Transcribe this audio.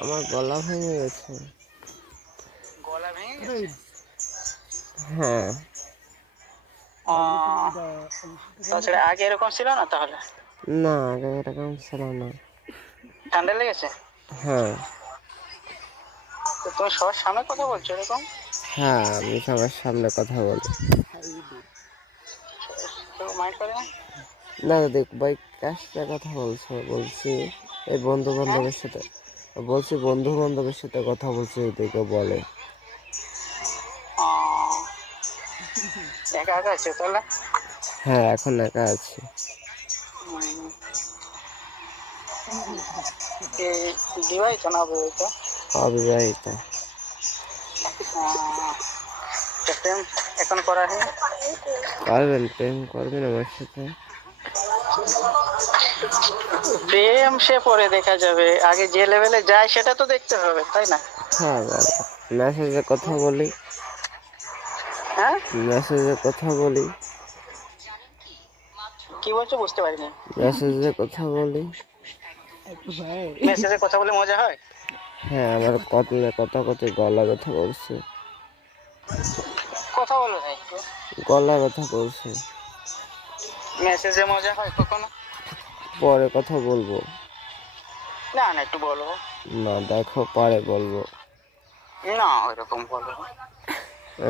আমার গলা ভেঙে গেছে। গলা ভেঙে গেছে? হ্যাঁ। তাছাড়া আগে এরকম ছিল না তাহলে? না, আগে এরকম ছিল না। ঠান্ডা লেগেছে? হ্যাঁ। তো তুমি সবার সামনে কথা বলছো এরকম? হ্যাঁ, আমি সবার সামনে কথা বলি। মাইন্ড করে না? না দেখ ভাই, কার সাথে কথা বলছো? বলছি এই বন্ধু বান্ধবের সাথে। বলছি বন্ধু বান্ধবের সাথে কথা বলছি, দেখে বলে। একা একা আছো তাহলে? হ্যাঁ, এখন একা আছি। বিবাহিত না অবিবাহিত? অবিবাহিত। প্রেম এখন করা হয়নি? করবেন? প্রেম করবেন আমার সাথে? প্রেম সে পরে দেখা যাবে, আগে যে লেভেলে যায় সেটা তো দেখতে হবে, তাই না? হ্যাঁ বাবা, মেসেজে কথা বলি। হ্যাঁ, মেসেজে কথা বলি। কি বলছো বুঝতে পারিনি। মেসেজে কথা বলি। মেসেজে কথা বলে মজা হয়? হ্যাঁ, আমার কথা গলা ব্যথা করছে। কথা বলো না একটু। গলা ব্যথা করছে। মেসেজে মজা হয় কখনো? পরে কথা বলবো। না না, একটু বলো না দেখো, পরে বলবো। না, ওইরকম বলো।